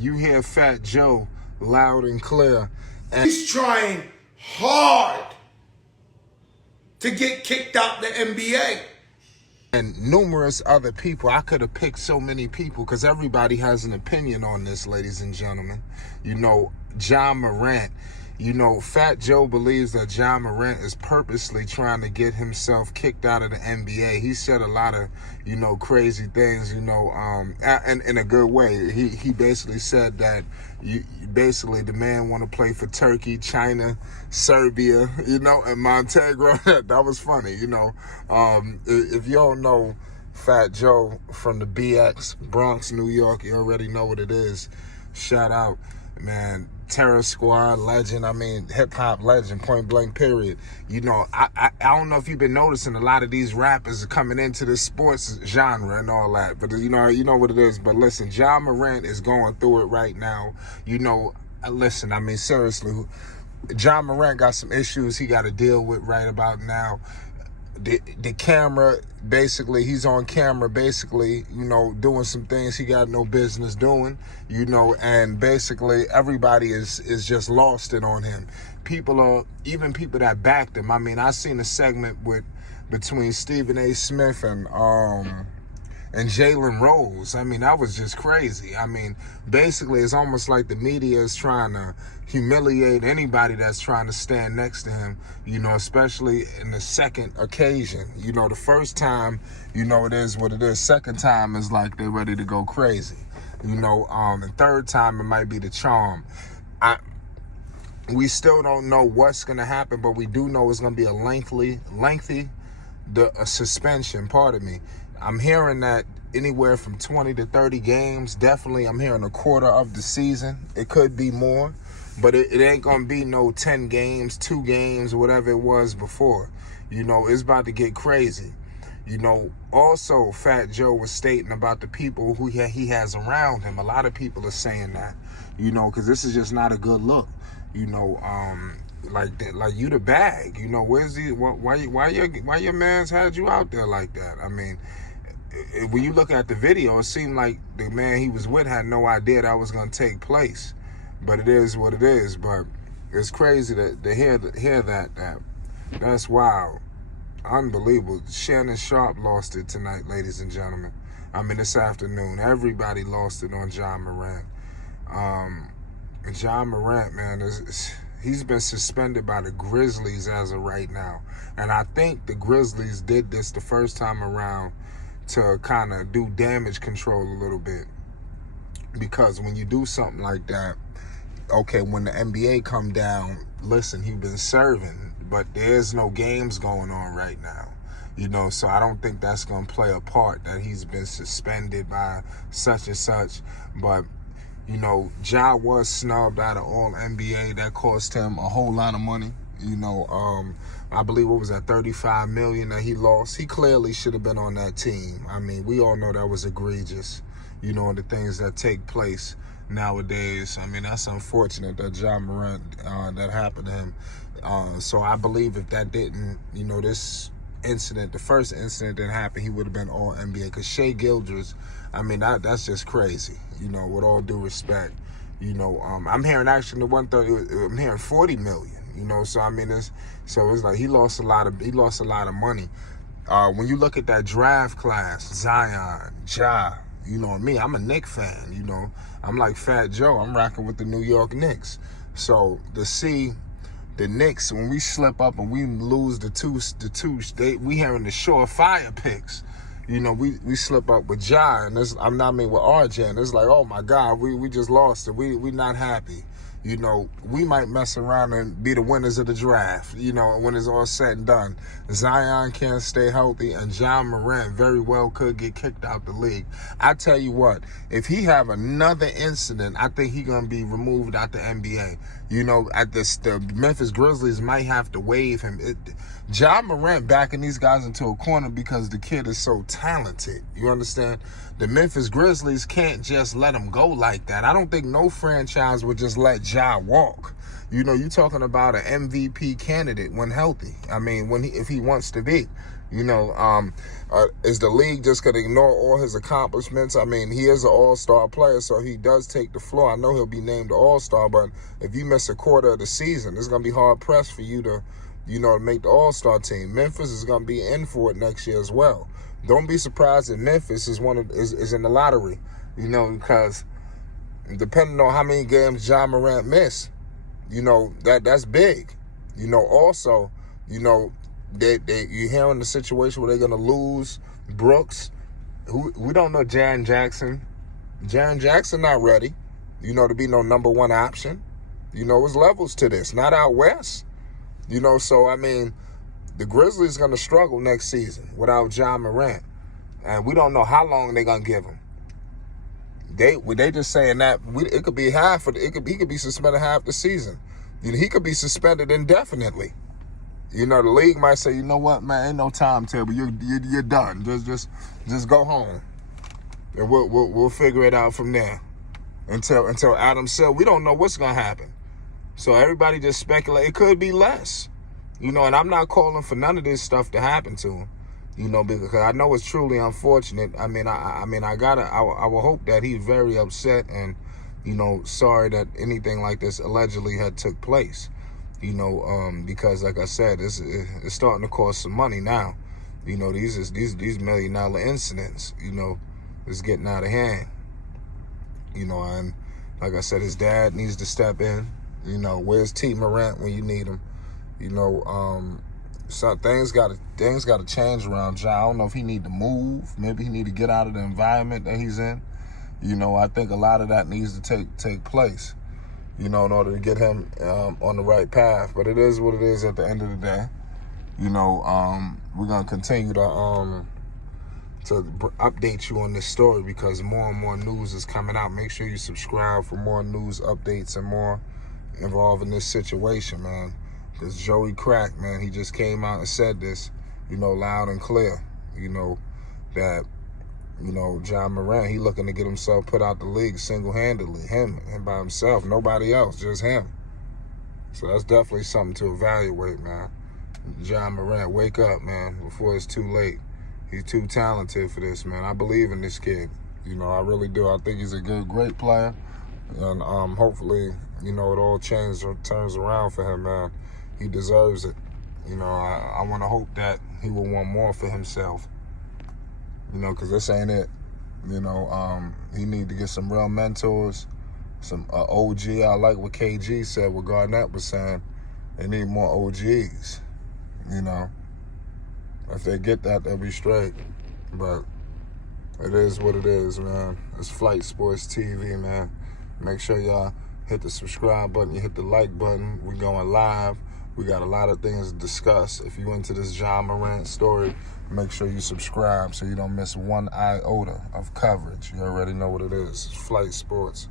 you hear Fat Joe loud and clear. And he's trying hard to get kicked out the NBA. And numerous other people. I could have picked so many people because everybody has an opinion on this, ladies and gentlemen. You know, John Morant. You know, Fat Joe believes that John Morant is purposely trying to get himself kicked out of the NBA. He said a lot of, you know, crazy things, you know, and in a good way. He basically said that basically the man want to play for Turkey, China, Serbia, you know, and Montenegro. That was funny, you know. If you don't know Fat Joe from the BX, Bronx, New York, you already know what it is. Shout out, man. Terror Squad legend, I mean, hip-hop legend, point blank, period. You know, I don't know if you've been noticing a lot of these rappers are coming into this sports genre and all that, but you know what it is. But listen, John Morant is going through it right now. You know, listen, I mean, seriously, John Morant got some issues he got to deal with right about now. The camera, basically, he's on camera, basically, you know, doing some things he got no business doing, you know, and basically everybody is just lost it on him. Even people that backed him. I mean, I seen a segment between Stephen A. Smith and Jalen Rose. I mean, that was just crazy. I mean, basically, it's almost like the media is trying to humiliate anybody that's trying to stand next to him, you know, especially in the second occasion. You know, the first time, you know, it is what it is. Second time is like they're ready to go crazy. You know, the third time it might be the charm. We still don't know what's going to happen, but we do know it's going to be a lengthy suspension, pardon me. I'm hearing that anywhere from 20 to 30 games. Definitely, I'm hearing a quarter of the season. It could be more, but it ain't going to be no 10 games, 2 games, whatever it was before. You know, it's about to get crazy. You know, also, Fat Joe was stating about the people who he has around him. A lot of people are saying that, you know, because this is just not a good look. You know, like you the bag. You know, where's the why your man's had you out there like that? I mean, when you look at the video, it seemed like the man he was with had no idea that was going to take place. But it is what it is. But it's crazy to hear that. That's wild. Unbelievable. Shannon Sharp lost it tonight, ladies and gentlemen. I mean, this afternoon. Everybody lost it on John Morant. John Morant, man, he's been suspended by the Grizzlies as of right now. And I think the Grizzlies did this the first time around to kind of do damage control a little bit. Because when you do something like that, okay, when the NBA come down, listen, he's been serving, but there's no games going on right now. You know, so I don't think that's going to play a part that he's been suspended by such and such. But, you know, Ja was snubbed out of all NBA. That cost him a whole lot of money. You know, I believe what was that, $35 million that he lost. He clearly should have been on that team. I mean, we all know that was egregious, you know, the things that take place nowadays. I mean, that's unfortunate that John Morant, that happened to him. So I believe if that didn't, you know, this incident, the first incident didn't happen, he would have been all NBA. Because Shai Gilgeous, I mean, that's just crazy, you know, with all due respect. You know, I'm hearing actually I'm hearing 40 million. You know, so I mean, it's like he lost a lot of money. When you look at that draft class, Zion, Ja, you know me, I'm a Knicks fan. You know, I'm like Fat Joe. I'm rocking with the New York Knicks. So to see the Knicks, when we slip up and we lose we hearing the surefire picks. You know, we slip up with Ja, and with RJ, and it's like, oh my God, we just lost it. We not happy. You know, we might mess around and be the winners of the draft, you know, when it's all said and done. Zion can't stay healthy, and John Morant very well could get kicked out the league. I tell you what, if he have another incident, I think he's going to be removed out the NBA. You know, the Memphis Grizzlies might have to waive him. John Morant backing these guys into a corner because the kid is so talented. You understand? The Memphis Grizzlies can't just let him go like that. I don't think no franchise would just let Ja walk. You know, you're talking about an MVP candidate when healthy. I mean, if he wants to be. Is the league just going to ignore all his accomplishments? I mean, he is an all-star player, so he does take the floor. I know he'll be named all-star, but if you miss a quarter of the season, it's going to be hard-pressed for you to, to make the all-star team. Memphis is going to be in for it next year as well. Don't be surprised if Memphis is is in the lottery, because depending on how many games John Morant missed, that's big. Also, you hearing the situation where they're gonna lose Brooks. We don't know Jaren Jackson. Jaren Jackson not ready, to be no number one option. There's levels to this, not out west. So I mean, the Grizzlies gonna struggle next season without John Morant, and we don't know how long they're gonna give him. They just saying that it could be he could be suspended half the season. He could be suspended indefinitely. The league might say, you know what, man, ain't no timetable. You're done. Just go home, and we'll figure it out from there. Until Adam said, we don't know what's gonna happen. So everybody just speculate. It could be less, and I'm not calling for none of this stuff to happen to him, because I know it's truly unfortunate. I will hope that he's very upset and, sorry that anything like this allegedly had took place. Because like I said, it's starting to cost some money now. These $1 million incidents, is getting out of hand. And like I said, his dad needs to step in. Where's T. Morant when you need him? So things got to change around John. I don't know if he need to move. Maybe he need to get out of the environment that he's in. I think a lot of that needs to take place. In order to get him on the right path. But it is what it is at the end of the day. We're going to continue to update you on this story because more and more news is coming out. Make sure you subscribe for more news updates and more involving this situation, man. Because Joey Crack, man, he just came out and said this, loud and clear, that John Morant, he looking to get himself put out the league single-handedly. Him by himself, nobody else, just him. So that's definitely something to evaluate, man. John Morant, wake up, man, before it's too late. He's too talented for this, man. I believe in this kid. I really do. I think he's a great player. And hopefully, it all turns around for him, man. He deserves it. I want to hope that he will want more for himself. Because this ain't it. He need to get some real mentors, some OG. I like what KG said, what Garnett was saying. They need more OGs. If they get that, they'll be straight. But it is what it is, man. It's Flight Sports TV, man. Make sure y'all hit the subscribe button. You hit the like button. We going live. We got a lot of things to discuss. If you into this John Morant story, make sure you subscribe so you don't miss one iota of coverage. You already know what it is. It's Flight Sports.